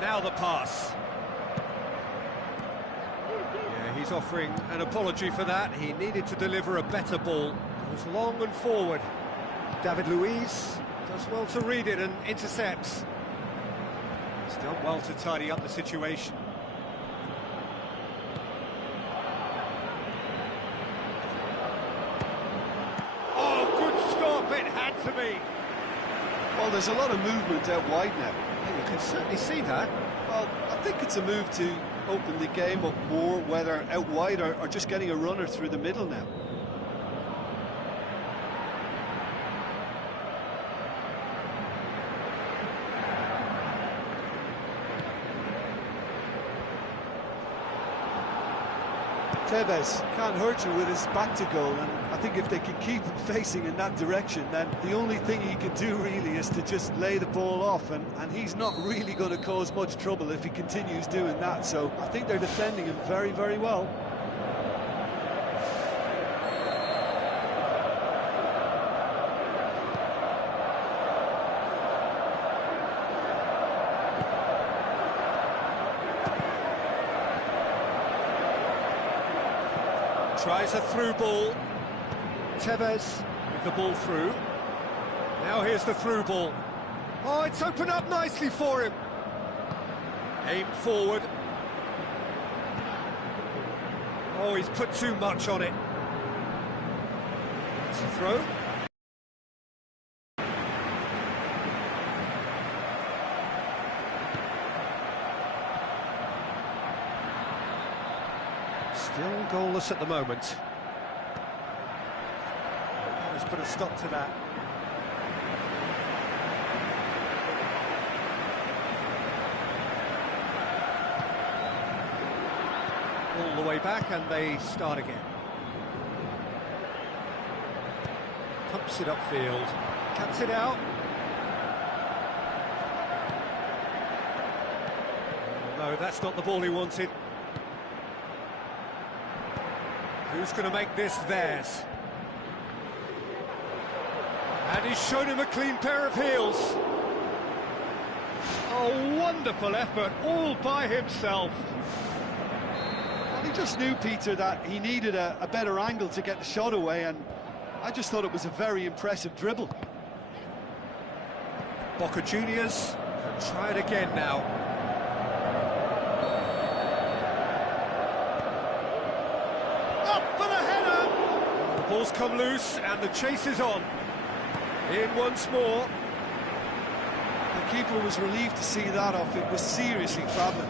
Now the pass. Yeah, he's offering an apology for that. He needed to deliver a better ball. It was long and forward. David Luiz does well to read it and intercepts. He's done well to tidy up the situation. Oh, good stop, it had to be. Well, there's a lot of movement out wide now. Yeah, you can certainly see that. Well, I think it's a move to open the game up more, whether out wide or just getting a runner through the middle now. Tevez can't hurt you with his back to goal, and I think if they can keep him facing in that direction, then the only thing he can do really is to just lay the ball off, and he's not really going to cause much trouble if he continues doing that, so I think they're defending him very, very well. Tries a through ball. Tevez with the ball through. Now here's the through ball. Oh, it's opened up nicely for him. Aimed forward. Oh, he's put too much on it. It's a throw. Still goalless at the moment. Let's put a stop to that. All the way back and they start again. Pumps it upfield. Cuts it out. Oh, no, that's not the ball he wanted. Who's going to make this theirs? And he's shown him a clean pair of heels. Oh, wonderful effort, all by himself. Well, he just knew, Peter, that he needed a better angle to get the shot away, and I just thought it was a very impressive dribble. Boca Juniors can try it again now. Ball's come loose and the chase is on. In once more. The keeper was relieved to see that off. It was seriously travelling.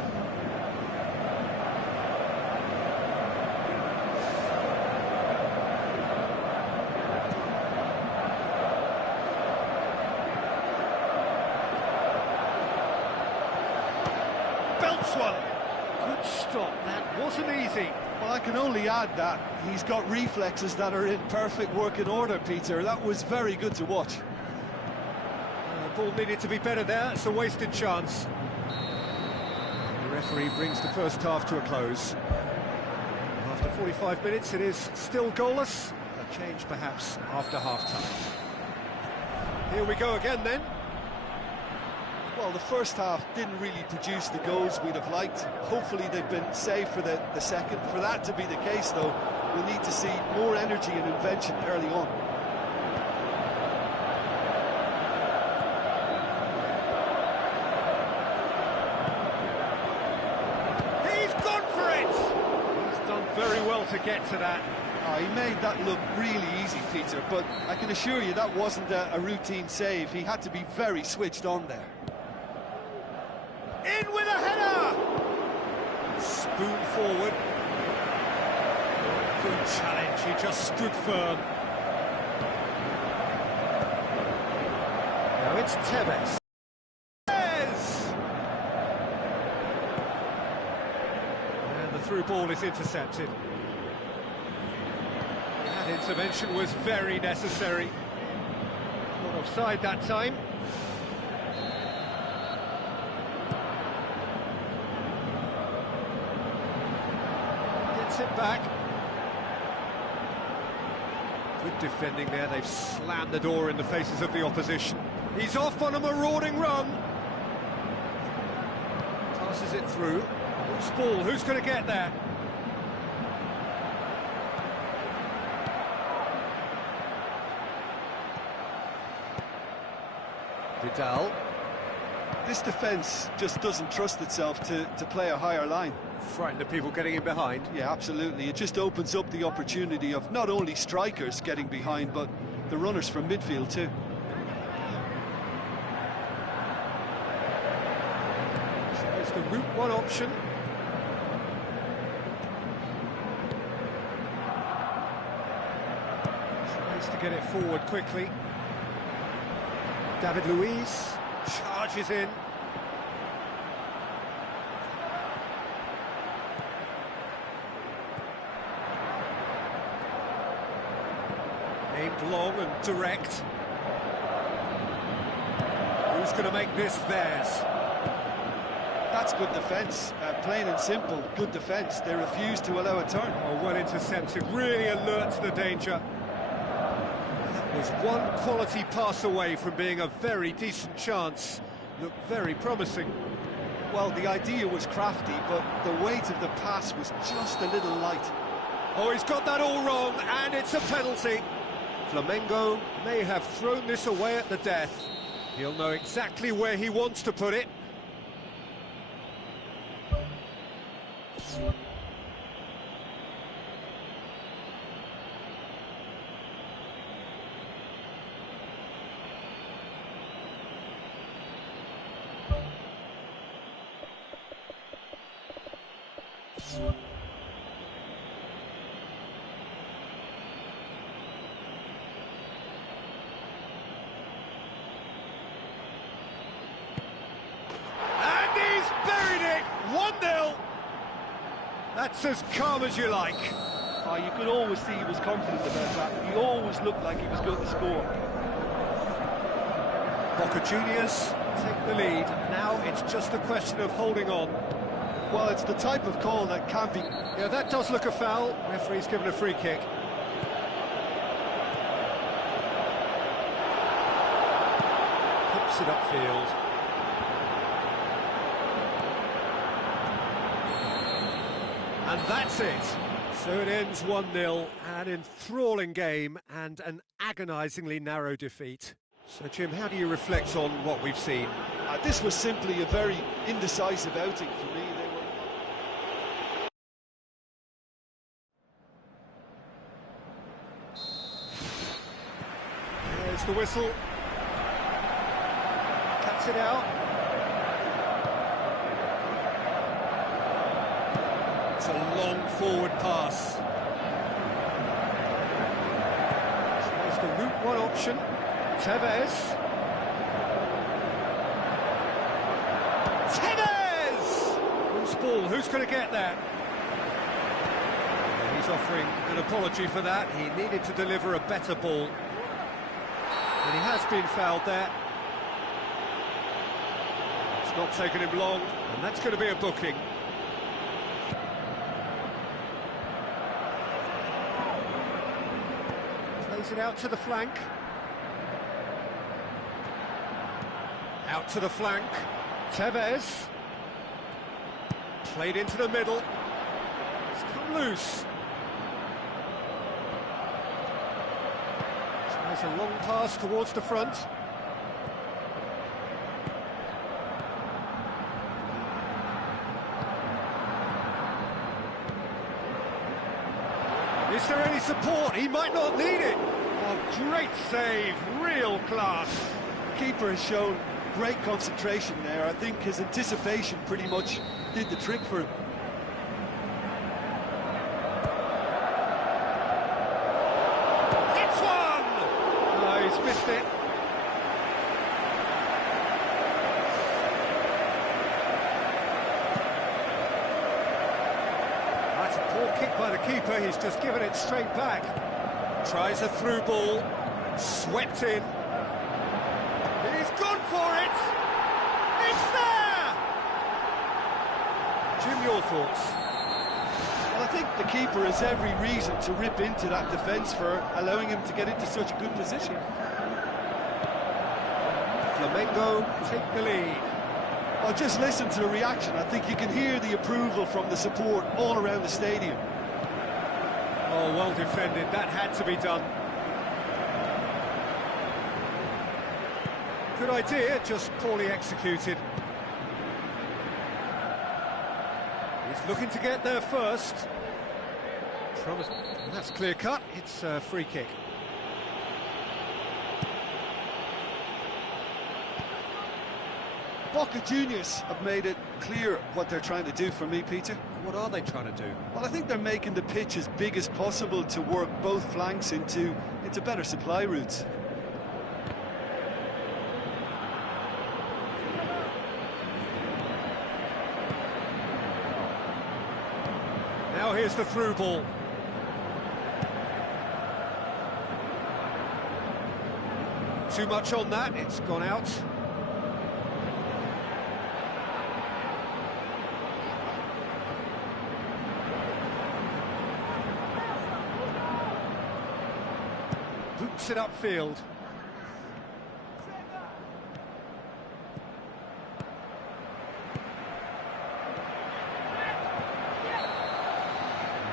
Belts one. Good stop. That wasn't easy. Well, I can only add that he's got reflexes that are in perfect working order, Peter. That was very good to watch. The ball needed to be better there. It's a wasted chance. The referee brings the first half to a close. After 45 minutes, it is still goalless. A change, perhaps, after half-time. Here we go again, then. Well, the first half didn't really produce the goals we'd have liked. Hopefully they've been saved for the second. For that to be the case, though, we'll need to see more energy and invention early on. He's gone for it! He's done very well to get to that. He made that look really easy, Peter, but I can assure you that wasn't a routine save. He had to be very switched on there. In with a header! Spoon forward. Good challenge, he just stood firm. Now it's Tevez. And the through ball is intercepted. That intervention was very necessary. Not offside that time. It back. Good defending there. They've slammed the door in the faces of the opposition. He's off on a marauding run. Passes it through. Loose ball, who's going to get there? Vidal. This defence just doesn't trust itself to play a higher line. Frightened of people getting in behind. Yeah, absolutely. It just opens up the opportunity of not only strikers getting behind, but the runners from midfield too. It's the route one option. Tries to get it forward quickly. David Luiz charges in. Aimed long and direct. Who's going to make this theirs? That's good defence, plain and simple, good defence. They refuse to allow a turn. Oh, well intercepted, really alert to the danger. That was one quality pass away from being a very decent chance. Looked very promising. Well, the idea was crafty, but the weight of the pass was just a little light. Oh, he's got that all wrong, and it's a penalty. Flamengo may have thrown this away at the death. He'll know exactly where he wants to put it. And he's buried it! 1-0! That's as calm as you like. Oh, you could always see he was confident about that. He always looked like he was going to score. Boca Juniors take the lead. Now it's just a question of holding on. Well, it's the type of call that can't be... Yeah, that does look a foul. Referee's given a free kick. Puts it upfield. And that's it. So it ends 1-0, an enthralling game and an agonisingly narrow defeat. So, Jim, how do you reflect on what we've seen? This was simply a very indecisive outing for me. There's the whistle. Cuts it out. It's a long forward pass. There's the route one option. Tevez. Loose ball, who's going to get there? He's offering an apology for that. He needed to deliver a better ball. And he has been fouled there. It's not taken him long, and that's going to be a booking. Plays it out to the flank. Out to the flank. Tevez. Played into the middle. It's come loose. Tries a long pass towards the front. Is there any support? He might not need it. Oh, great save, real class. The keeper has shown great concentration there. I think his anticipation pretty much did the trick for him. It's one! No, he's missed it. That's a poor kick by the keeper. He's just given it straight back. Tries a through ball. Swept in. He's gone for it! It's there! Jim, your thoughts? Well, I think the keeper has every reason to rip into that defence for allowing him to get into such a good position. Flamengo take the lead. Well, just listen to the reaction. I think you can hear the approval from the support all around the stadium. Oh, well defended. That had to be done. Good idea, just poorly executed. He's looking to get there first. And that's clear cut. It's a free kick. Boca Juniors have made it clear what they're trying to do for me, Peter. What are they trying to do? Well, I think they're making the pitch as big as possible to work both flanks into better supply routes. Now here's the through ball. Too much on that, it's gone out. Boots it upfield.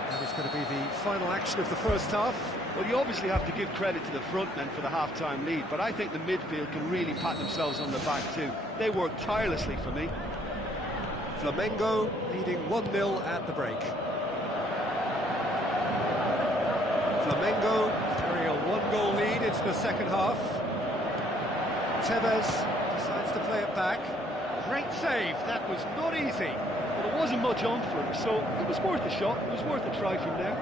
That is going to be the final action of the first half. Well, you obviously have to give credit to the front men for the half-time lead, but I think the midfield can really pat themselves on the back too. They work tirelessly for me. Flamengo leading 1-0 at the break. Flamengo carry a 1-goal lead into the second half. Tevez decides to play it back. Great save, that was not easy. Well, there wasn't much on for him, so it was worth a shot, it was worth a try from there.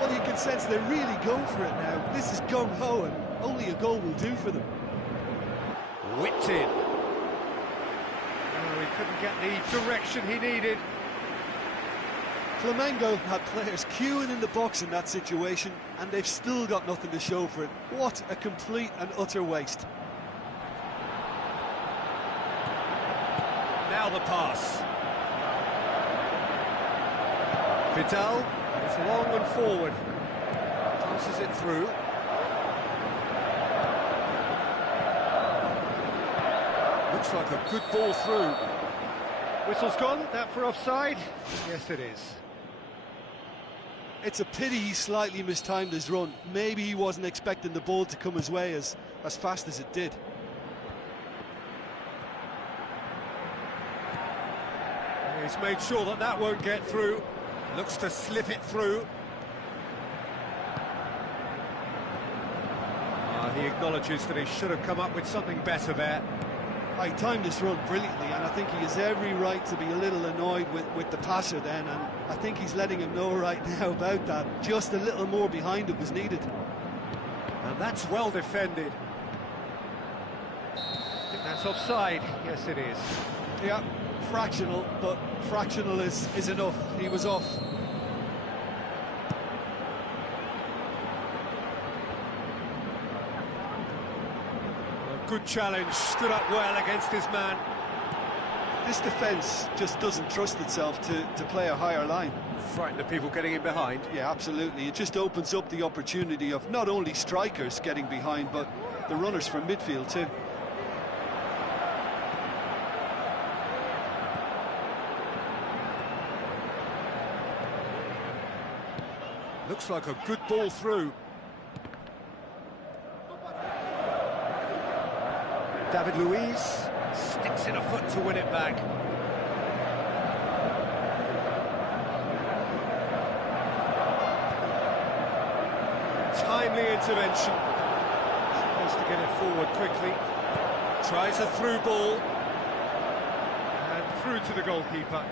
Well, you can sense they really go for it now. This is gung-ho, and only a goal will do for them. Whipped in. Oh, he couldn't get the direction he needed. Flamengo had players queuing in the box in that situation, and they've still got nothing to show for it. What a complete and utter waste. Now the pass. Vidal is long and forward. Passes it through. Looks like a good ball through. Whistle's gone, that for offside? Yes, it is. It's a pity he slightly mistimed his run. Maybe he wasn't expecting the ball to come his way as fast as it did. He's made sure that that won't get through. Looks to slip it through. He acknowledges that he should have come up with something better there. He timed this run brilliantly, and I think he has every right to be a little annoyed with the passer then, and I think he's letting him know right now about that. Just a little more behind it was needed. And that's well defended. I think that's offside. Yes, it is. Yeah, fractional, but fractional is enough. He was off. Good challenge, stood up well against his man. This defence just doesn't trust itself to play a higher line. Frightened of people getting in behind. Yeah, absolutely. It just opens up the opportunity of not only strikers getting behind, but the runners from midfield too. Looks like a good ball through. David Luiz sticks in a foot to win it back. Timely intervention. Supposed to get it forward quickly. Tries a through ball. And through to the goalkeeper.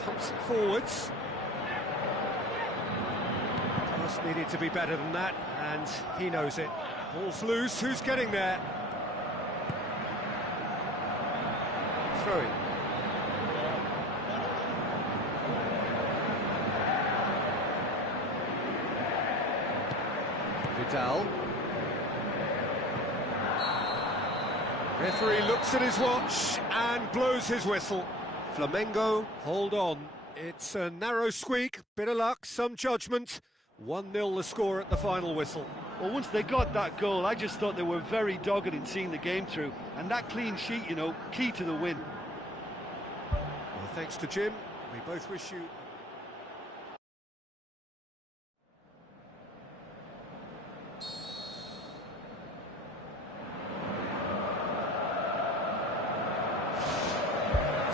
Pumps it forwards. Needed to be better than that, and he knows it. Ball's loose, who's getting there? Throw it. Vidal. Referee looks at his watch and blows his whistle. Flamengo hold on. It's a narrow squeak, bit of luck, some judgment. 1-0 the score at the final whistle. Well, once they got that goal, I just thought they were very dogged in seeing the game through. And that clean sheet, you know, key to the win. Well, thanks to Jim. We both wish you...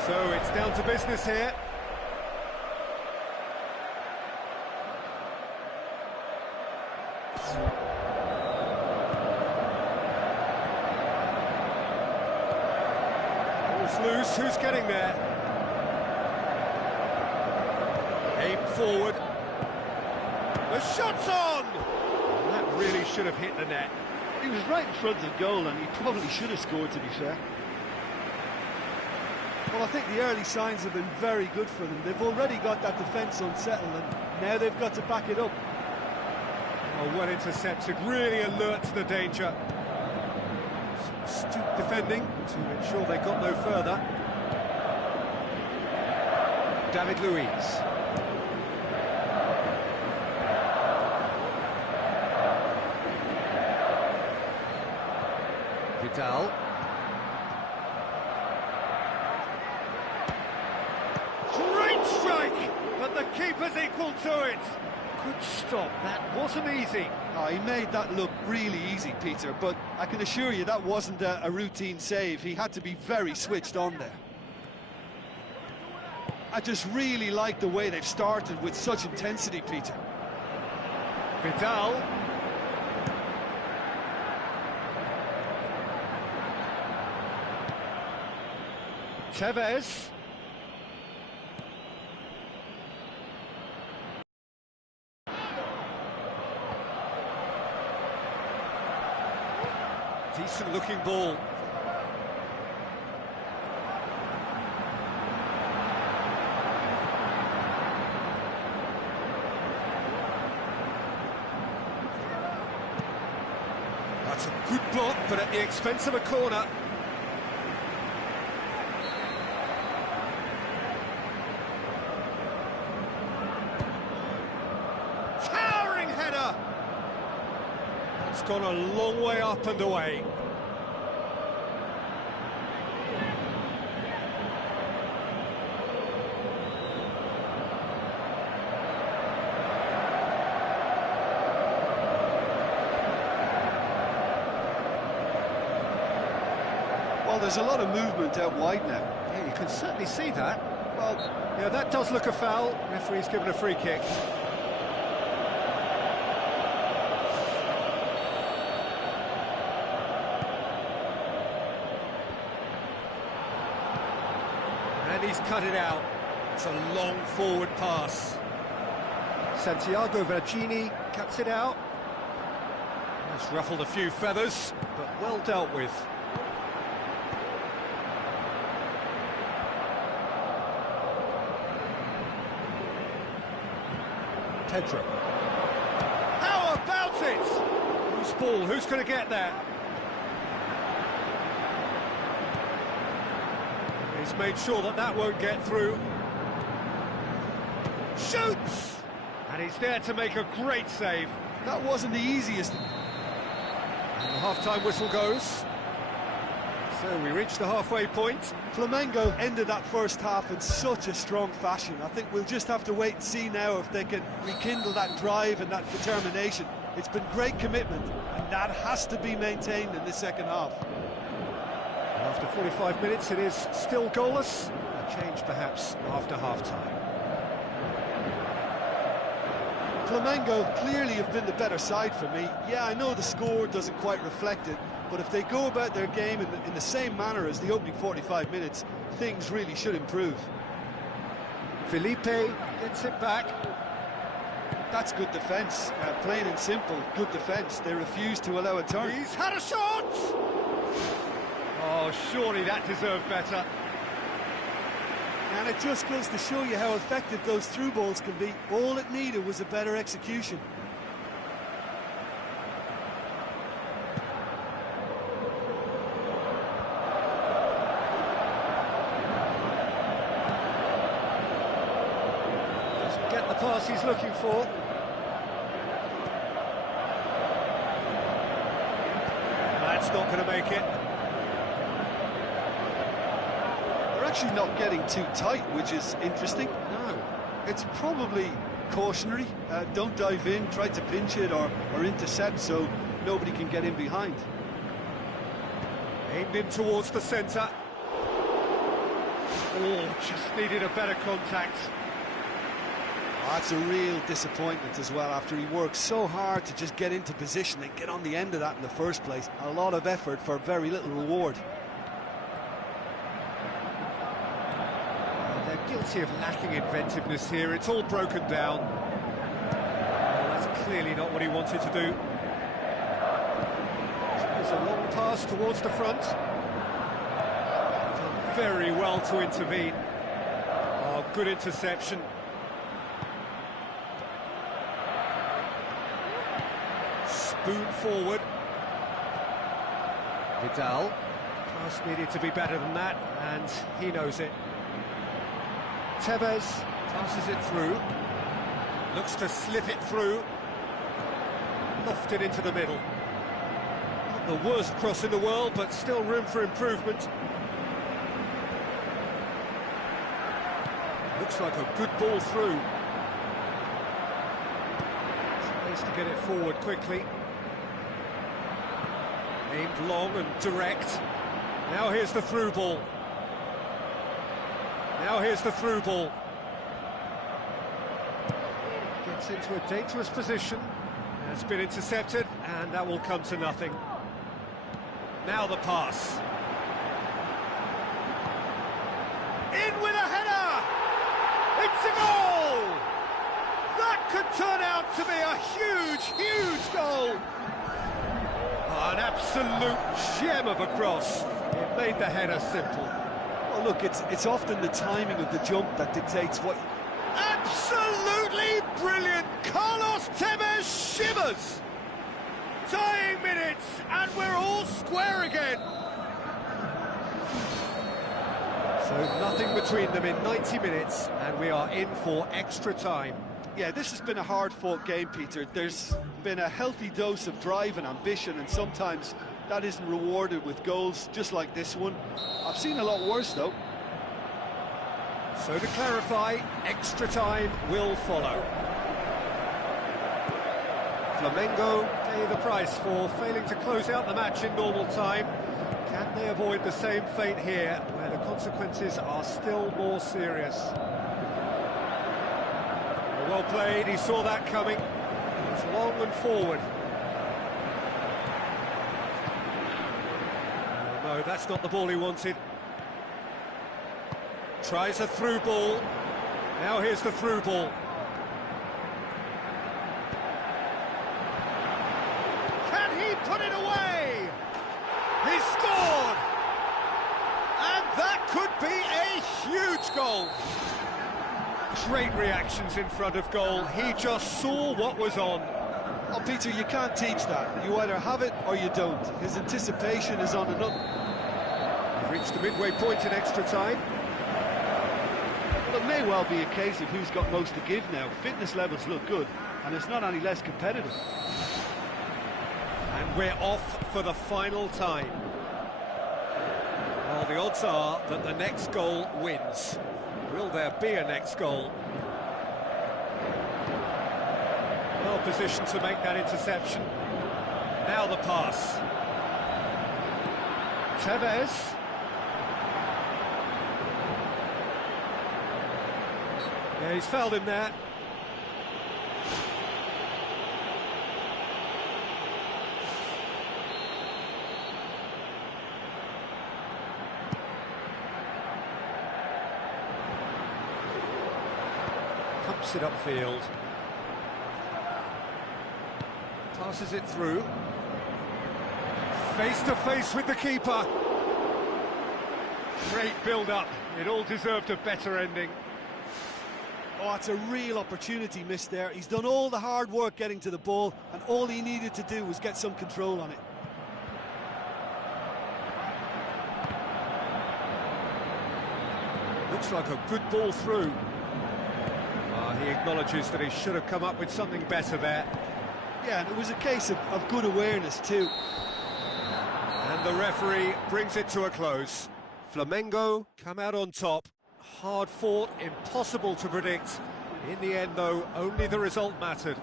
So it's down to business here. Ball's loose, who's getting there? Aim forward. The shot's on! That really should have hit the net. He was right in front of goal and he probably should have scored, to be fair. Well, I think the early signs have been very good for them. They've already got that defence unsettled and now they've got to back it up. Oh, well intercepted, really alert to the danger. Some astute defending to ensure they got no further. David Luiz. Vidal. Great strike, but the keeper's equal to it. Good stop, that wasn't easy. Oh, he made that look really easy, Peter, but I can assure you that wasn't a routine save. He had to be very switched on there. I just really like the way they've started with such intensity, Peter. Vidal. Tevez. Decent looking ball. That's a good block, but at the expense of a corner. Towering header! It's gone a long way up and away. Well, there's a lot of movement out wide now. Yeah, you can certainly see that. Well, yeah, that does look a foul. Referee's given a free kick. And he's cut it out. It's a long forward pass. Santiago Vergini cuts it out. That's ruffled a few feathers, but well dealt with. Pedro. How about it? Loose ball, who's going to get there? He's made sure that that won't get through. Shoots! And he's there to make a great save. That wasn't the easiest. And the half-time whistle goes. So we reach the halfway point. Flamengo ended that first half in such a strong fashion. I think we'll just have to wait and see now if they can rekindle that drive and that determination. It's been great commitment, and that has to be maintained in the second half. After 45 minutes, it is still goalless. A change, perhaps, after half-time. Flamengo clearly have been the better side for me. Yeah, I know the score doesn't quite reflect it, but if they go about their game in the same manner as the opening 45 minutes, things really should improve. Felipe gets it back. That's good defence, plain and simple, good defence. They refuse to allow a turn. He's had a shot! Oh, surely that deserved better. And it just goes to show you how effective those through balls can be. All it needed was a better execution. Doesn't get the pass he's looking for. just not going to make it. They're actually not getting too tight, which is interesting. No. It's probably cautionary. Don't dive in, try to pinch it or intercept so nobody can get in behind. Aimed in towards the centre. Oh, just needed a better contact. Oh, that's a real disappointment as well, after he worked so hard to just get into position and get on the end of that in the first place. A lot of effort for very little reward. They're guilty of lacking inventiveness here. It's all broken down. Oh, that's clearly not what he wanted to do. There's a long pass towards the front. Done very well to intervene. Oh, good interception. Spoon forward. Vidal. Pass needed to be better than that, and he knows it. Tevez passes it through. Looks to slip it through. Lofted into the middle. Not the worst cross in the world, but still room for improvement. Looks like a good ball through. Tries to get it forward quickly. Aimed long and direct. Now here's the through ball. Now here's the through ball. Gets into a dangerous position. It's been intercepted, and that will come to nothing. Now the pass. In with a header! It's a goal! That could turn out to be a huge, huge goal! An absolute gem of a cross. It made the header simple. Well, look, it's often the timing of the jump that dictates what... Absolutely brilliant! Carlos Tevez shivers! Dying minutes, and we're all square again! So nothing between them in 90 minutes, and we are in for extra time. Yeah, this has been a hard-fought game, Peter. There's been a healthy dose of drive and ambition, and sometimes that isn't rewarded with goals just like this one. I've seen a lot worse, though. So to clarify, extra time will follow. Flamengo pay the price for failing to close out the match in normal time. Can they avoid the same fate here, where the consequences are still more serious? Well played, he saw that coming. It's long and forward. Oh, no, that's not the ball he wanted. Tries a through ball. Now here's the through ball. Can he put it away? He scored! And that could be a huge goal. Great reactions in front of goal. He just saw what was on. Oh, Peter, you can't teach that. You either have it or you don't. His anticipation is on another. We've reached the midway point in extra time. Well, it may well be a case of who's got most to give now. Fitness levels look good, and it's not any less competitive. And we're off for the final time. Well, the odds are that the next goal wins. Will there be a next goal? Well positioned to make that interception. Now the pass. Tevez. Yeah, he's fouled him there. Pumps it upfield. Passes it through. Face to face with the keeper. Great build-up. It all deserved a better ending. Oh, it's a real opportunity missed there. He's done all the hard work getting to the ball, and all he needed to do was get some control on it. Looks like a good ball through. He acknowledges that he should have come up with something better there. Yeah, and it was a case of good awareness too. And the referee brings it to a close. Flamengo come out on top. Hard fought, impossible to predict. In the end, though, only the result mattered.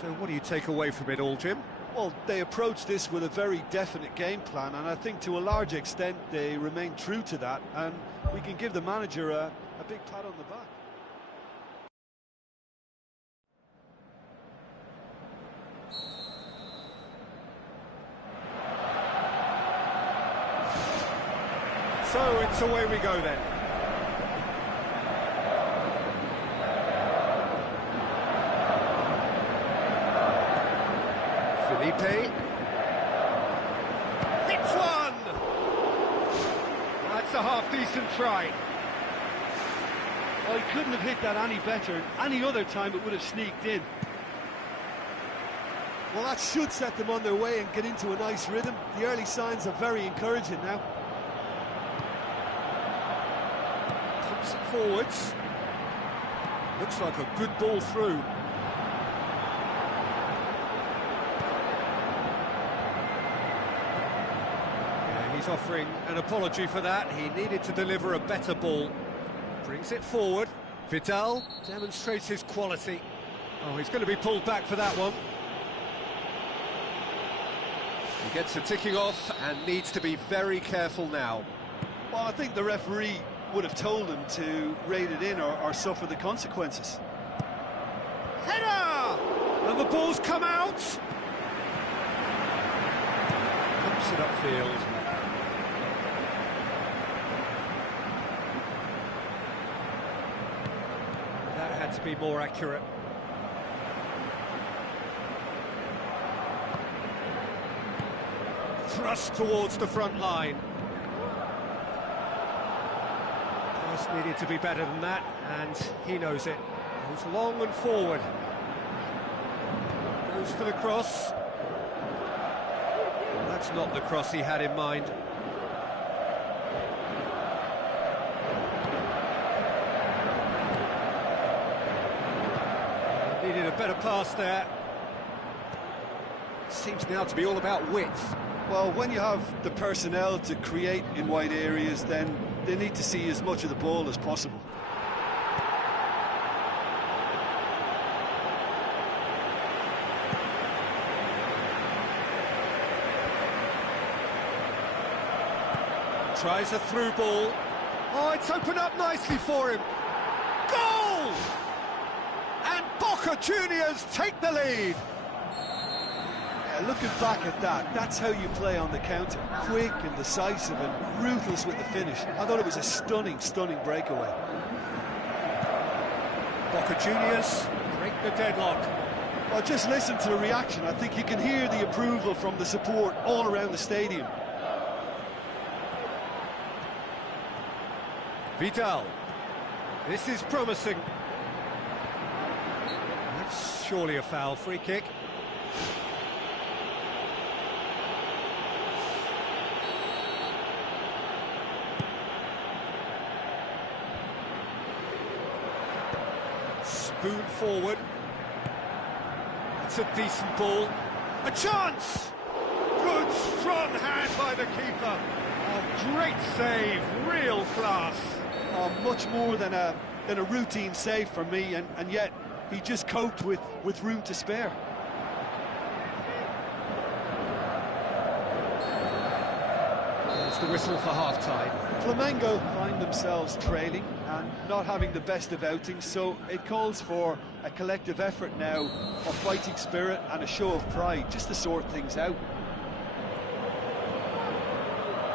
So what do you take away from it all, Jim? Well, they approached this with a very definite game plan, and I think to a large extent they remain true to that, and we can give the manager a big pat on the back. So it's away we go then. Felipe. Hits one! That's a half-decent try. Well, he couldn't have hit that any better. Any other time it would have sneaked in. Well, that should set them on their way and get into a nice rhythm. The early signs are very encouraging now. Pumps it forwards. Looks like a good ball through. Yeah, he's offering an apology for that. He needed to deliver a better ball. Brings it forward. Vidal demonstrates his quality. Oh, he's going to be pulled back for that one. He gets it ticking off and needs to be very careful now. Well, I think the referee would have told him to rate it in or suffer the consequences. Header! And the ball's come out. Pumps it upfield. That had to be more accurate. Thrust towards the front line. Pass needed to be better than that, and he knows it. Goes long and forward. Goes for the cross. Well, that's not the cross he had in mind. Needed a better pass there. Seems now to be all about width. Well, when you have the personnel to create in wide areas, then they need to see as much of the ball as possible. Tries a through ball. Oh, it's opened up nicely for him. Goal! And Boca Juniors take the lead. Looking back at that, that's how you play on the counter. Quick and decisive and ruthless with the finish. I thought it was a stunning, stunning breakaway. Boca Juniors break the deadlock. Well, just listen to the reaction. I think you can hear the approval from the support all around the stadium. Vidal. This is promising. That's surely a foul. Free kick. Spoon forward. It's a decent ball. A chance! Good, strong hand by the keeper. Oh, great save, real class. Oh, much more than a routine save for me, and yet he just coped with room to spare. There's the whistle for half-time. Flamengo find themselves trailing and not having the best of outings, so it calls for a collective effort now of fighting spirit and a show of pride, just to sort things out.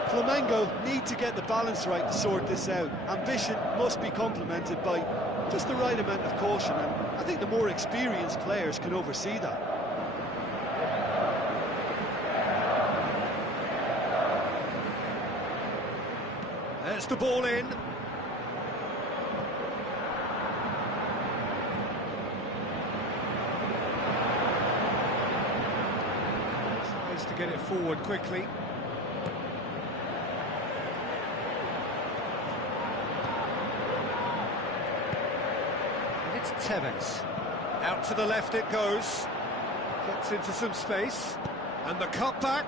Flamengo need to get the balance right to sort this out. Ambition must be complemented by just the right amount of caution, and I think the more experienced players can oversee that. There's the ball in. Tries to get it forward quickly. And it's Tevez. Out to the left it goes. Gets into some space. And the cutback.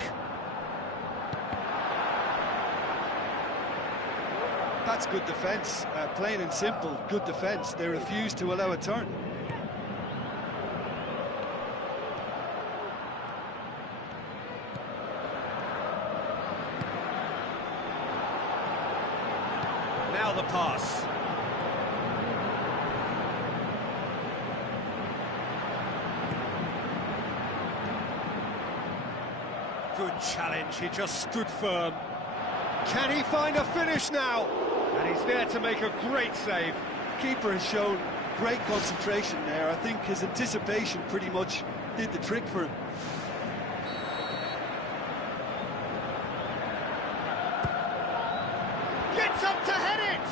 That's good defence, plain and simple, good defence. They refuse to allow a turn. Now the pass. Good challenge, he just stood firm. Can he find a finish now? And he's there to make a great save. Keeper has shown great concentration there. I think his anticipation pretty much did the trick for him. Gets up to head it!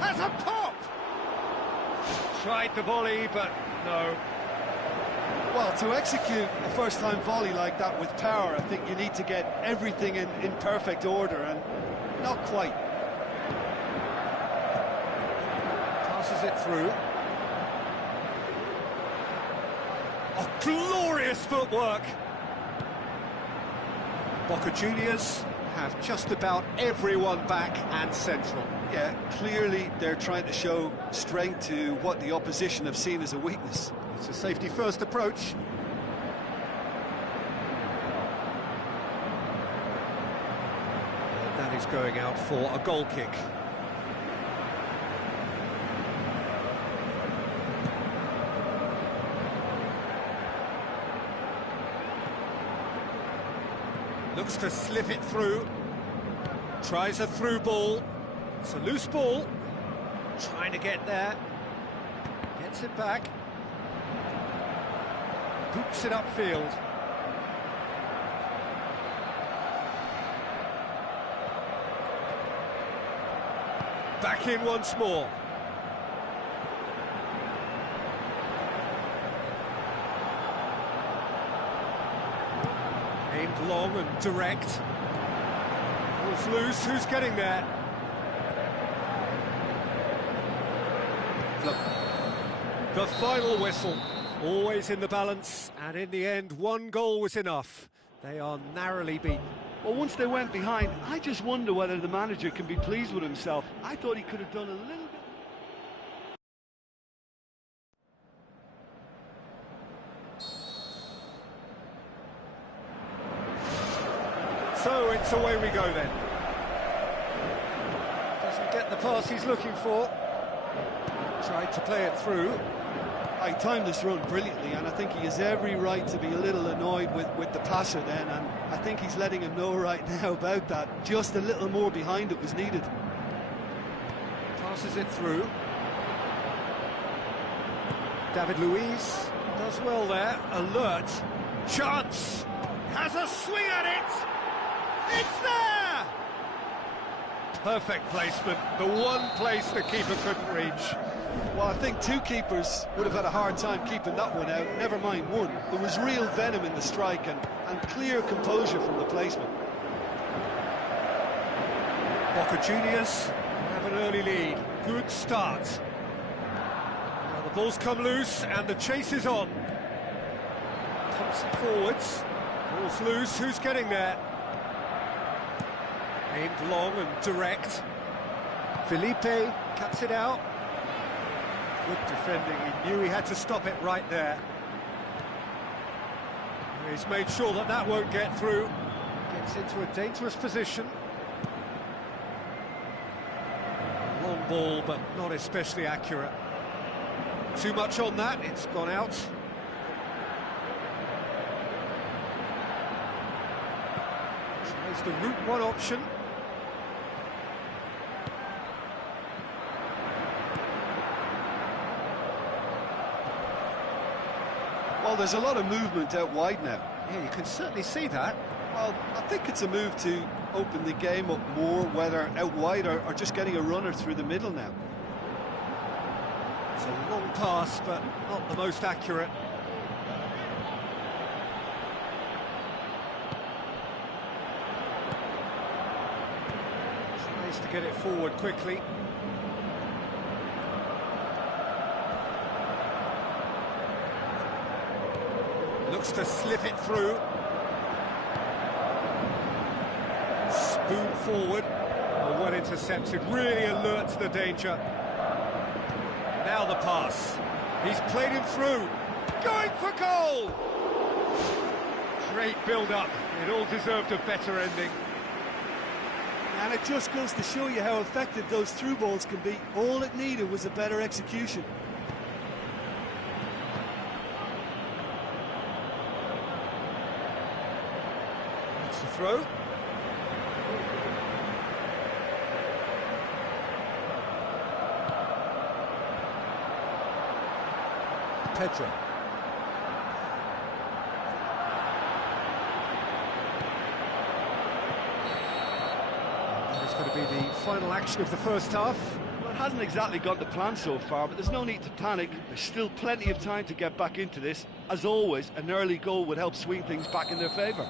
Has a pop! Tried the volley, but no. Well, to execute a first-time volley like that with power, I think you need to get everything in perfect order, and not quite. Passes it through. Oh, glorious footwork! Boca Juniors have just about everyone back and central. Yeah, clearly they're trying to show strength to what the opposition have seen as a weakness. It's a safety-first approach. And that is going out for a goal kick. Looks to slip it through. Tries a through ball. It's a loose ball. Trying to get there. Gets it back. Hoops it upfield. Back in once more. Aimed long and direct. Ball's loose, who's getting there? The final whistle. Always in the balance, and in the end, one goal was enough. They are narrowly beaten. Well, once they went behind, I just wonder whether the manager can be pleased with himself. I thought he could have done a little bit. So it's away we go then. Doesn't get the pass he's looking for. Tried to play it through. He timed this run brilliantly, and I think he has every right to be a little annoyed with the passer then, and I think he's letting him know right now about that. Just a little more behind it was needed. Passes it through. David Luiz does well there. Alert. Chance. Has a swing at it. It's there! Perfect placement. The one place the keeper couldn't reach. Well, I think two keepers would have had a hard time keeping that one out, never mind one. There was real venom in the strike and clear composure from the placement. Boca Juniors have an early lead. Good start. Now the ball's come loose and the chase is on. Thompson forwards. Ball's loose, who's getting there? Aimed long and direct. Felipe cuts it out. Good defending, he knew he had to stop it right there. He's made sure that that won't get through. Gets into a dangerous position. Long ball, but not especially accurate. Too much on that, it's gone out. Tries the route one option. Well, there's a lot of movement out wide now. Yeah, you can certainly see that. Well, I think it's a move to open the game up more, whether out wide or just getting a runner through the middle now. It's a long pass, but not the most accurate. Tries to get it forward quickly. Looks to slip it through. Spoon forward. Oh, well intercepted, really alert to the danger. Now the pass. He's played him through. Going for goal! Great build-up. It all deserved a better ending. And it just goes to show you how effective those through balls can be. All it needed was a better execution. That's the throw. Pedro. Going to be the final action of the first half. Well, it hasn't exactly gone to plan so far, but there's no need to panic. There's still plenty of time to get back into this. As always, an early goal would help swing things back in their favour.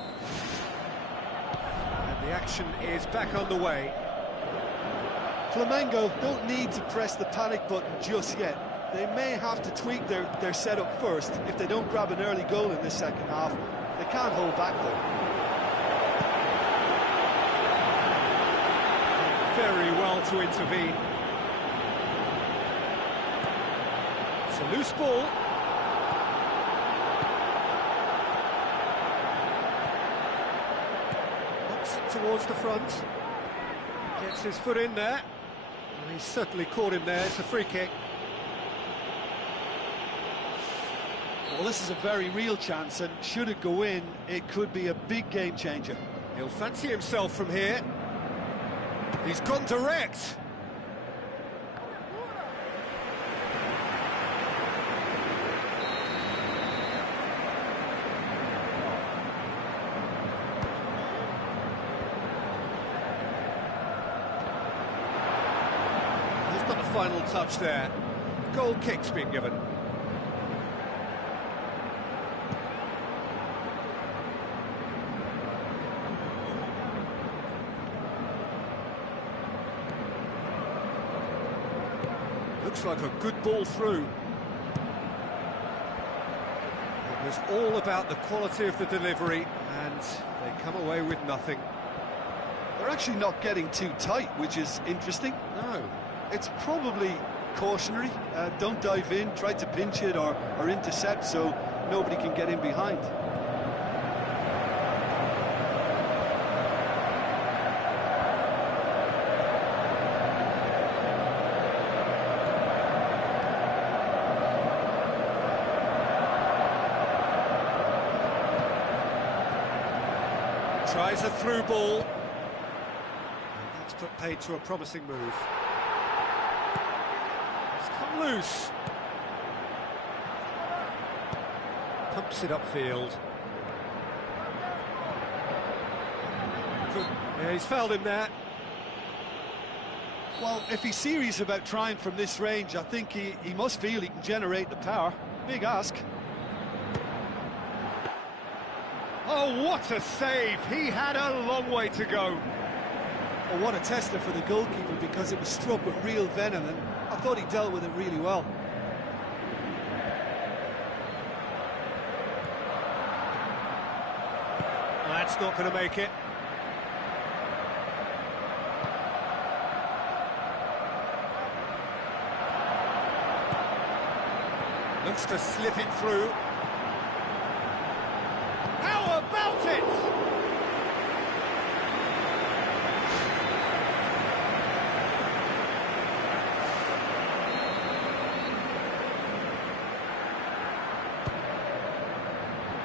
And the action is back on the way. Flamengo don't need to press the panic button just yet. They may have to tweak their setup first. If they don't grab an early goal in this second half, they can't hold back though. Very well to intervene. It's a loose ball. Knocks it towards the front. Gets his foot in there. And he's certainly caught him there. It's a free kick. Well, this is a very real chance, and should it go in, it could be a big game changer. He'll fancy himself from here. He's gone direct. He's got the final touch there. Goal kick's been given. Looks like a good ball through. It was all about the quality of the delivery, and they come away with nothing. They're actually not getting too tight, which is interesting. No. It's probably cautionary. Don't dive in, try to pinch it or intercept so nobody can get in behind. Tries a through ball. And that's put paid to a promising move. It's come loose. Pumps it upfield. Yeah, he's fouled him there. Well, if he's serious about trying from this range, I think he must feel he can generate the power. Big ask. Oh, what a save! He had a long way to go. Well, what a tester for the goalkeeper, because it was struck with real venom, and I thought he dealt with it really well. That's not going to make it. Looks to slip it through. How about it?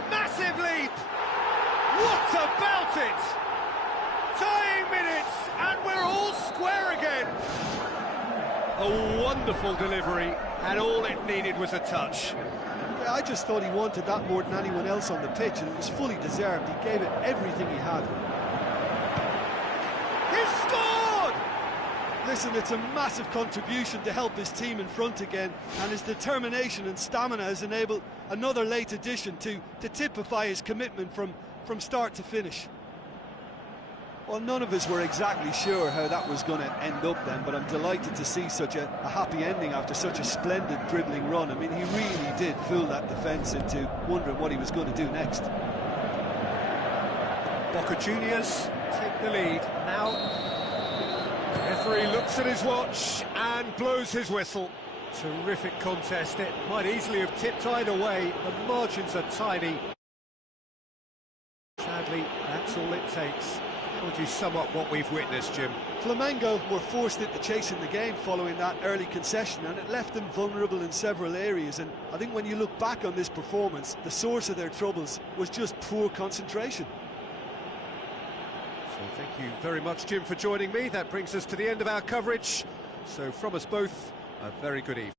Massive leap! What about it? Tying minutes, and we're all square again. A wonderful delivery, and all it needed was a touch. Yeah, I just thought he wanted that more than anyone else on the pitch, and it was fully deserved. He gave it everything he had. He scored! Listen, it's a massive contribution to help his team in front again, and his determination and stamina has enabled another late addition to typify his commitment from start to finish. Well, none of us were exactly sure how that was going to end up then, but I'm delighted to see such a happy ending after such a splendid dribbling run. I mean, he really did fool that defence into wondering what he was going to do next. Boca Juniors take the lead now. Referee looks at his watch and blows his whistle. Terrific contest. It might easily have tipped either way. The margins are tiny. Sadly, that's all it takes. How would you sum up what we've witnessed, Jim? Flamengo were forced into chasing the game following that early concession, and it left them vulnerable in several areas. And I think when you look back on this performance, the source of their troubles was just poor concentration. So thank you very much, Jim, for joining me. That brings us to the end of our coverage. So from us both, a very good evening.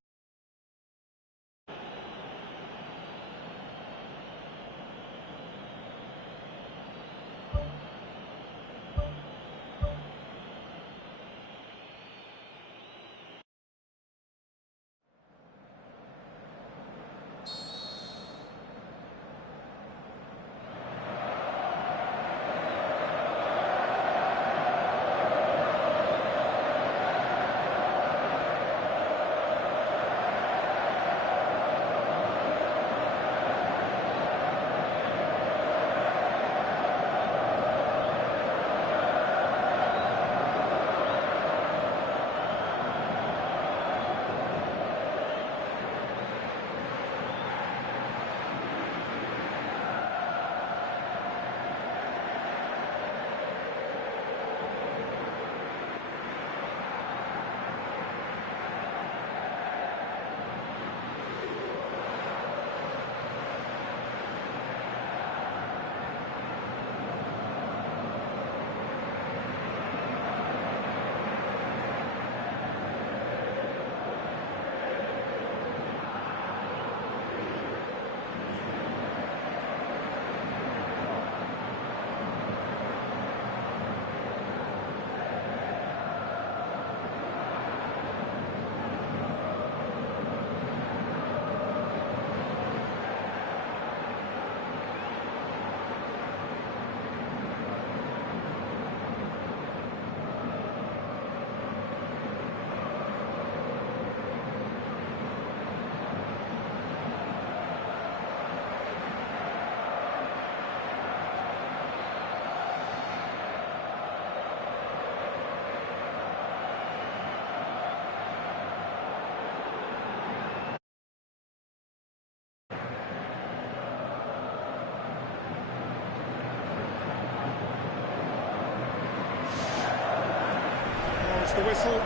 The whistle.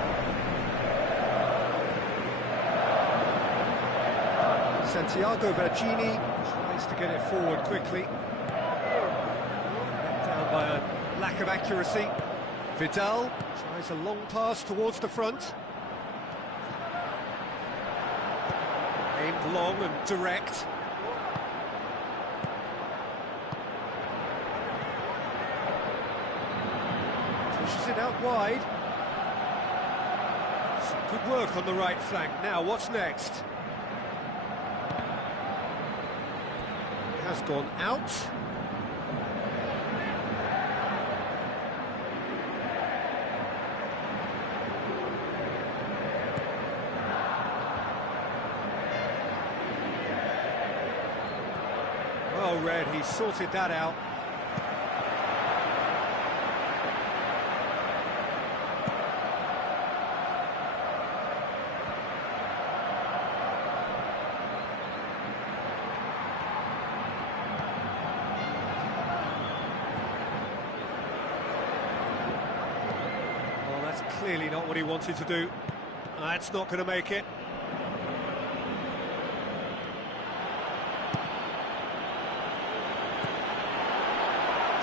Santiago Vergini tries to get it forward quickly. Let down by a lack of accuracy. Vidal tries a long pass towards the front. Aimed long and direct. Pushes it out wide. Good work on the right flank. Now, what's next? Has gone out. Well read, he sorted that out. Clearly not what he wanted to do. That's not going to make it.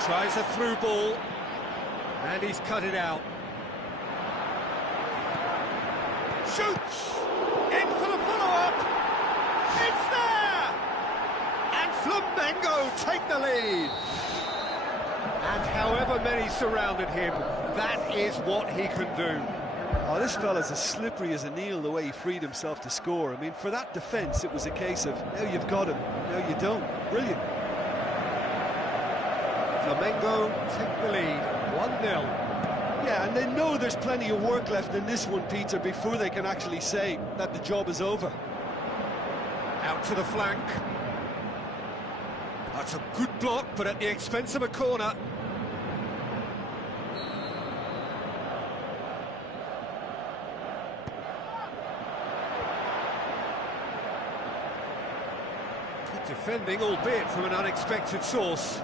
Tries a through ball, and he's cut it out. Shoots! In for the follow-up! It's there! And Flamengo take the lead! And however many surrounded him, that is what he can do. Oh, this fella's as slippery as an eel, the way he freed himself to score. I mean, for that defence, it was a case of, now you've got him, now you don't. Brilliant. Flamengo take the lead, 1-0. Yeah, and they know there's plenty of work left in this one, Peter, before they can actually say that the job is over. Out to the flank. That's a good block, but at the expense of a corner. defending, albeit from an unexpected source.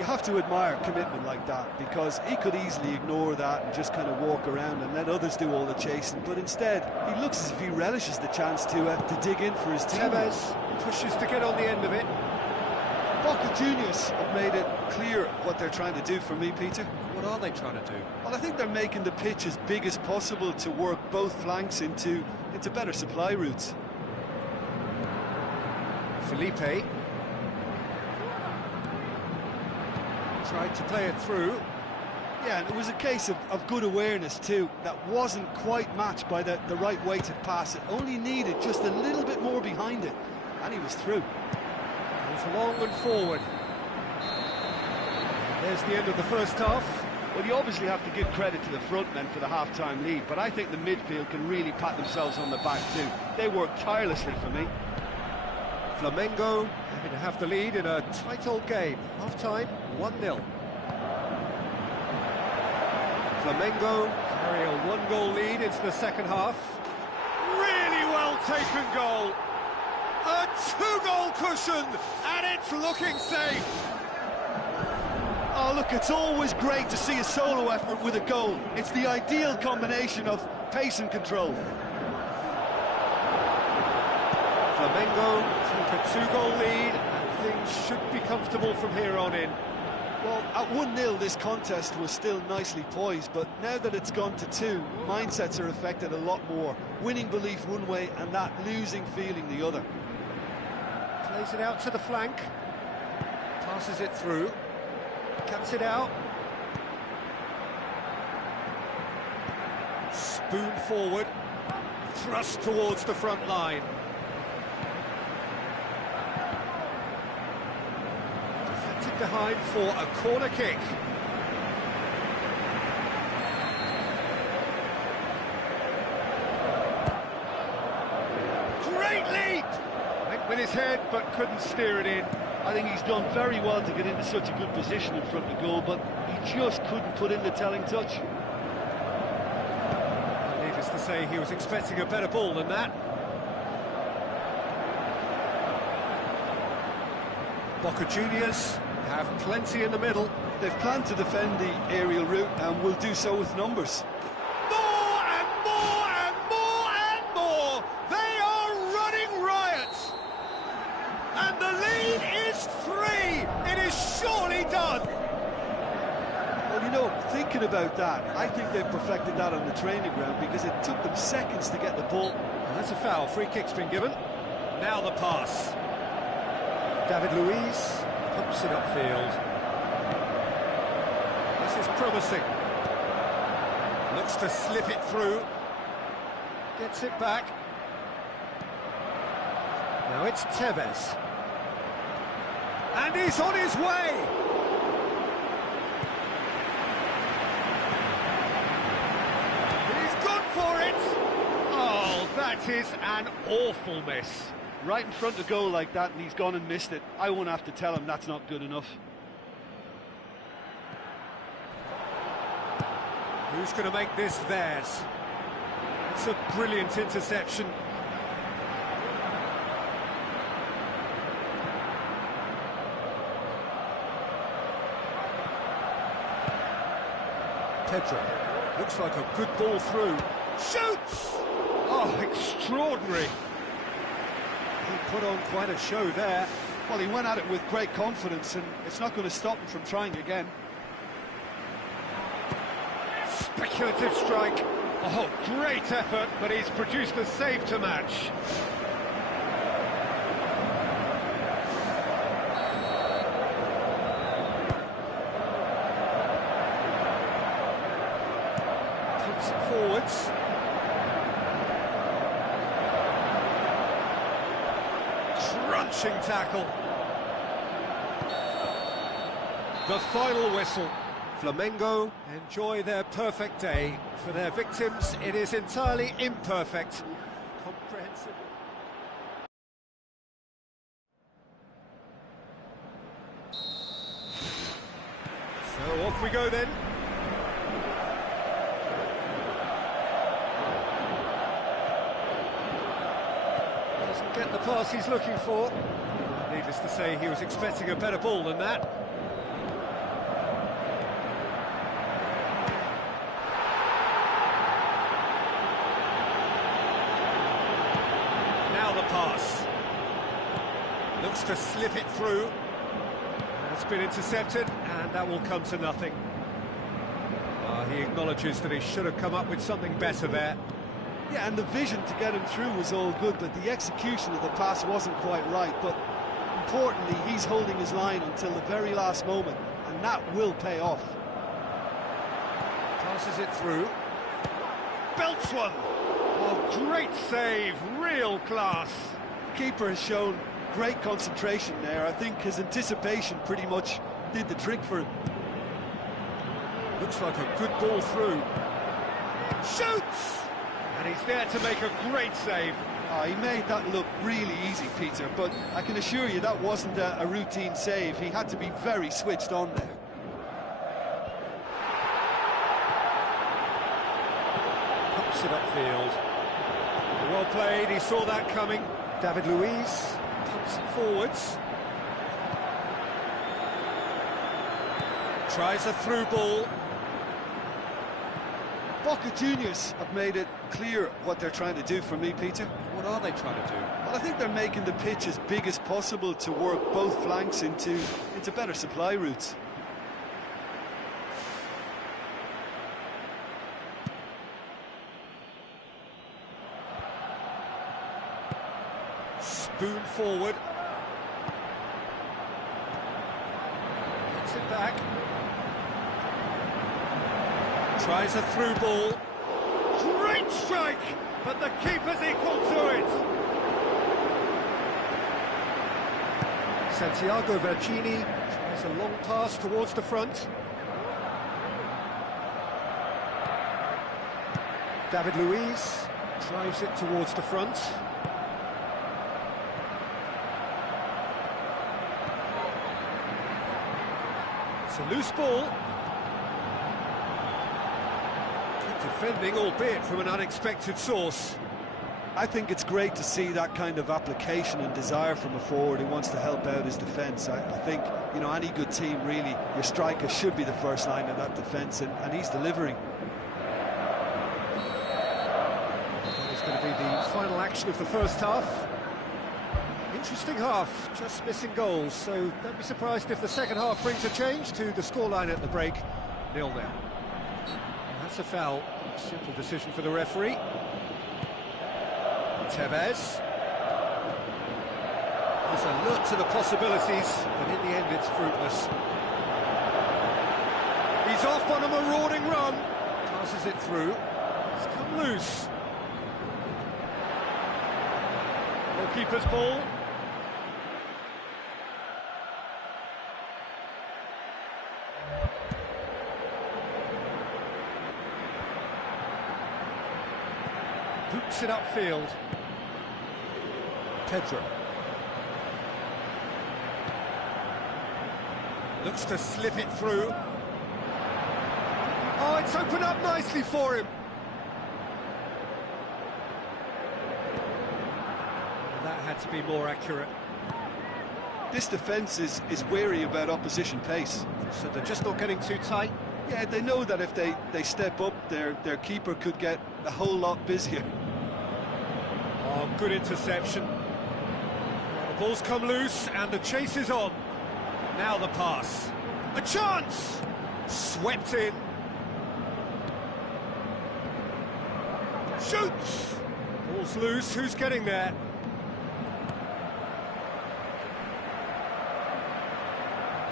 You have to admire commitment like that, because he could easily ignore that and just kind of walk around and let others do all the chasing, but instead he looks as if he relishes the chance to dig in for his team. Tevez pushes to get on the end of it. Boca Juniors have made it clear what they're trying to do for me, Peter. What are they trying to do? Well, I think they're making the pitch as big as possible to work both flanks into better supply routes. Felipe tried to play it through. Yeah, and it was a case of good awareness too. That wasn't quite matched by the right weighted pass. It only needed just a little bit more behind it, and he was through. Goes long and forward. There's the end of the first half. Well, you obviously have to give credit to the front men for the half-time lead, but I think the midfield can really pat themselves on the back too. They worked tirelessly for me. Flamengo having to have the lead in a tight old game. Half-time, 1-0. Flamengo carry a one-goal lead into the second half. Really well taken goal. A two-goal cushion, and it's looking safe. Oh, look, it's always great to see a solo effort with a goal. It's the ideal combination of pace and control. Flamengo take a two-goal lead, and things should be comfortable from here on in. Well, at 1-0, this contest was still nicely poised, but now that it's gone to 2, mindsets are affected a lot more. Winning belief one way and that losing feeling the other. Plays it out to the flank, passes it through, cuts it out. Spoon forward, thrust towards the front line. Deflected behind for a corner kick. Great leap! Went with his head but couldn't steer it in. I think he's done very well to get into such a good position in front of goal, but he just couldn't put in the telling touch. Needless to say, he was expecting a better ball than that. Boca Juniors have plenty in the middle. They've planned to defend the aerial route and will do so with numbers. More and more and more and more! They are running riot! And the lead is 3! It is surely done! Well, you know, thinking about that, I think they've perfected that on the training ground, because it took them seconds to get the ball. And that's a foul. Free kick's been given. Now the pass. David Luiz pumps it upfield. This is promising. Looks to slip it through. Gets it back. Now it's Tevez. And he's on his way! He's gone for it! Oh, that is an awful miss. Right in front of goal like that, and he's gone and missed it. I won't have to tell him that's not good enough. Who's going to make this theirs? It's a brilliant interception. Pedro, looks like a good ball through. Shoots! Oh, extraordinary. He put on quite a show there. Well, he went at it with great confidence, and it's not going to stop him from trying again. Speculative strike. Oh, great effort, but he's produced a save to match. Puts it forwards. Crunching tackle. The final whistle. Flamengo enjoy their perfect day. For their victims, it is entirely imperfect. Comprehensive. So off we go then. Doesn't get the pass he's looking for. Needless to say, he was expecting a better ball than that. Now the pass. Looks to slip it through. It's been intercepted, and that will come to nothing. He acknowledges that he should have come up with something better there. Yeah, and the vision to get him through was all good, but the execution of the pass wasn't quite right. But importantly, he's holding his line until the very last moment, and that will pay off. Passes it through. Belts one! Oh, great save, real class. The keeper has shown great concentration there. I think his anticipation pretty much did the trick for him. Looks like a good ball through. Shoots! And he's there to make a great save. Oh, he made that look really easy, Peter, but I can assure you that wasn't a routine save. He had to be very switched on there. Pumps it upfield. Well played, he saw that coming. David Luiz pumps it forwards. Tries a through ball. Boca Juniors have made it clear what they're trying to do for me, Peter. What are they trying to do? Well, I think they're making the pitch as big as possible to work both flanks into better supply routes. Spoon forward. Gets it back. Tries a through ball. Great strike! But the keeper's equal to it. Santiago Vergini tries a long pass towards the front. David Luiz drives it towards the front. It's a loose ball. Defending, albeit from an unexpected source. I think it's great to see that kind of application and desire from a forward who wants to help out his defence. I think, you know, any good team, really, your striker should be the first line of that defence, and he's delivering. That is going to be the final action of the first half. Interesting half, just missing goals, so don't be surprised if the second half brings a change to the scoreline at the break, 0-0. That's a foul. Simple decision for the referee. Tevez. There's a look to the possibilities, but in the end it's fruitless. He's off on a marauding run. Passes it through. It's come loose. Goalkeeper's ball. Boots it upfield. Pedro. Looks to slip it through. Oh, it's opened up nicely for him. That had to be more accurate. This defence is wary about opposition pace. So they're just not getting too tight. Yeah, they know that if they step up, their keeper could get a whole lot busier. Oh, good interception. The ball's come loose and the chase is on. Now the pass. A chance! Swept in. Shoots! Ball's loose, who's getting there?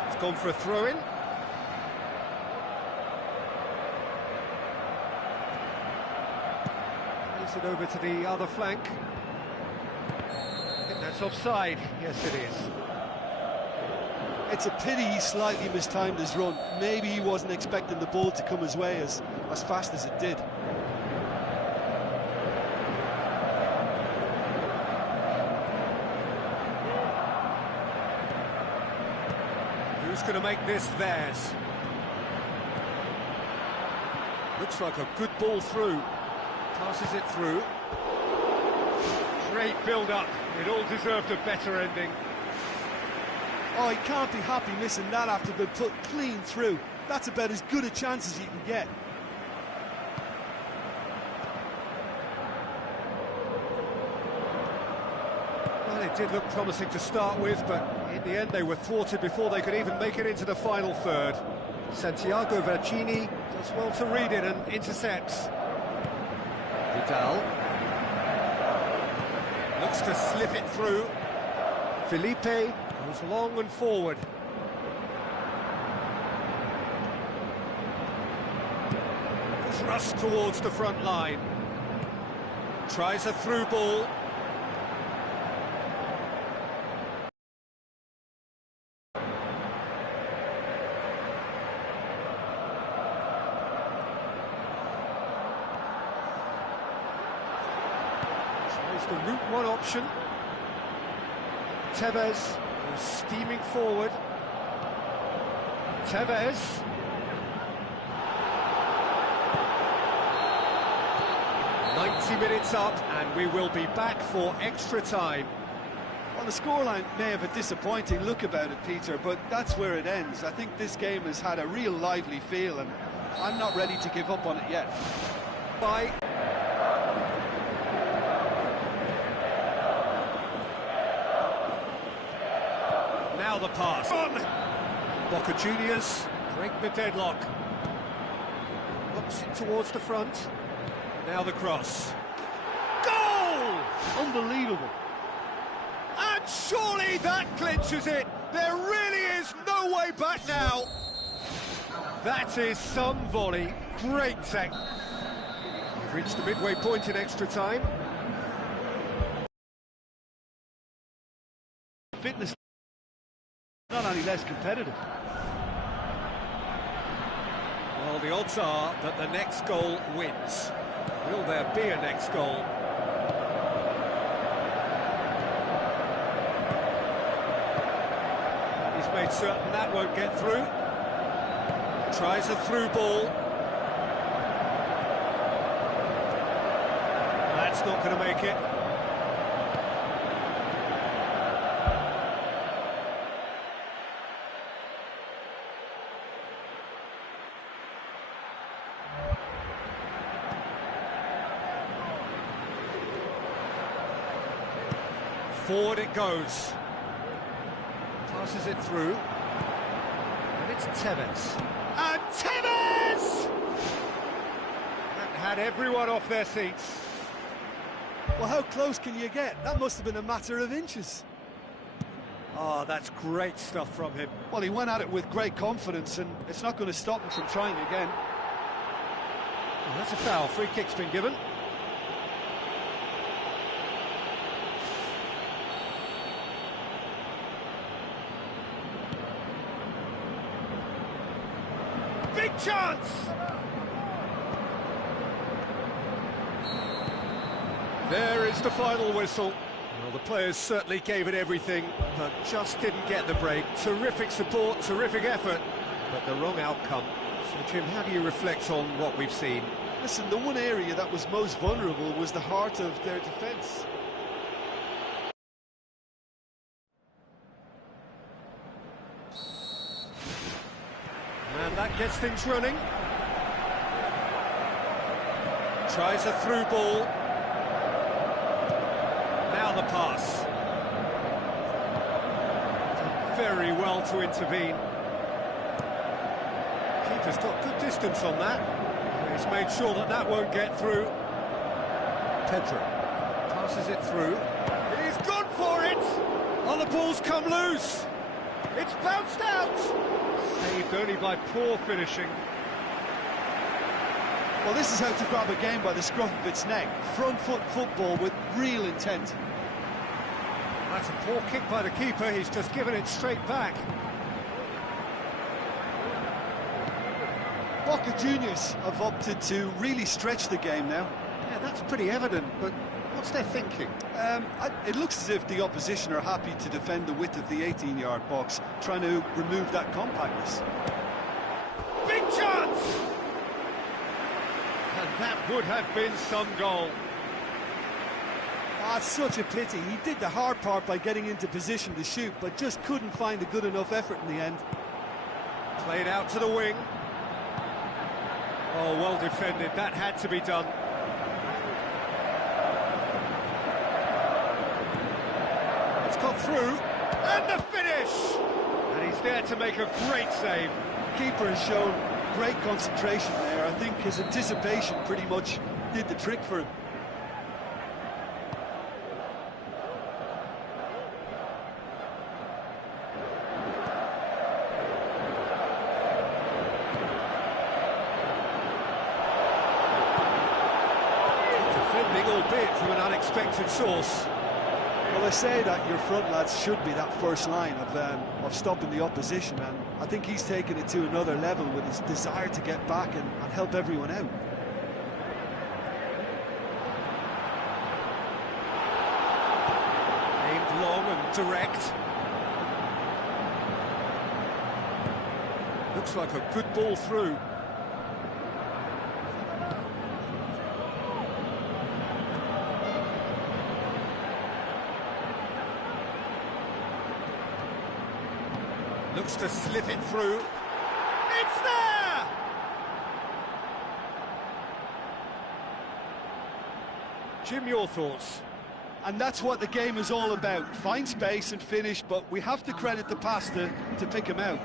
It's gone for a throw-in. Plays it over to the other flank. I think that's offside. Yes, it is. It's a pity he slightly mistimed his run. Maybe he wasn't expecting the ball to come his way as fast as it did. Who's going to make this theirs? Looks like a good ball through. Passes it through. Great build-up. It all deserved a better ending. Oh, he can't be happy missing that after being put clean through. That's about as good a chance as you can get. Well, it did look promising to start with, but in the end they were thwarted before they could even make it into the final third. Santiago Vercini does well to read it and intercepts. Vidal looks to slip it through. Felipe goes long and forward. Thrust towards the front line. Tries a through ball. Tries the route one option. Tevez goes steaming forward. Tevez. Minutes up, and we will be back for extra time. Well, the scoreline may have a disappointing look about it, Peter, but that's where it ends. I think this game has had a real lively feel, and I'm not ready to give up on it yet. Bye. Now the pass. On. Boca Juniors break the deadlock. Looks it towards the front. Now the cross. Goal! Unbelievable. And surely that clinches it. There really is no way back now. That is some volley. Great tech. We've reached the midway point in extra time. Fitness not any less competitive. Well, the odds are that the next goal wins. Will there be a next goal? He's made certain that won't get through. Tries a through ball. That's not going to make it. Forward it goes. Passes it through. And it's Tevez. And Tevez! That had everyone off their seats. Well, how close can you get? That must have been a matter of inches. Oh, that's great stuff from him. Well, he went at it with great confidence, and it's not going to stop him from trying again. Well, that's a foul. Free kick's been given. Big chance! There is the final whistle. Well, the players certainly gave it everything, but just didn't get the break. Terrific support, terrific effort, but the wrong outcome. So, Jim, how do you reflect on what we've seen? Listen, the one area that was most vulnerable was the heart of their defence. And that gets things running. Tries a through ball. Now the pass. Done very well to intervene. Keeper's got good distance on that. He's made sure that that won't get through. Pedro passes it through. He's gone for it! Oh, the ball's come loose. It's bounced out. Saved only by poor finishing. Well, this is how to grab a game by the scruff of its neck. Front foot football with real intent. That's a poor kick by the keeper. He's just given it straight back. Boca Juniors have opted to really stretch the game now. Yeah, that's pretty evident, but what's their thinking? It looks as if the opposition are happy to defend the width of the 18-yard box, trying to remove that compactness. Big chance! And that would have been some goal. Ah, it's such a pity. He did the hard part by getting into position to shoot, but just couldn't find a good enough effort in the end. Played out to the wing. Oh, well defended. That had to be done. It's got through. And the finish! And he's there to make a great save. Keeper has shown great concentration there. I think his anticipation pretty much did the trick for him. Defending, albeit from an unexpected source. Well, they say that your front lads should be that first line of stopping the opposition, and I think he's taken it to another level with his desire to get back and help everyone out. Aimed long and direct. Looks like a good ball through. Looks to slip it through. It's there! Jim, your thoughts? And that's what the game is all about. Find space and finish, but we have to credit the pass to pick him out.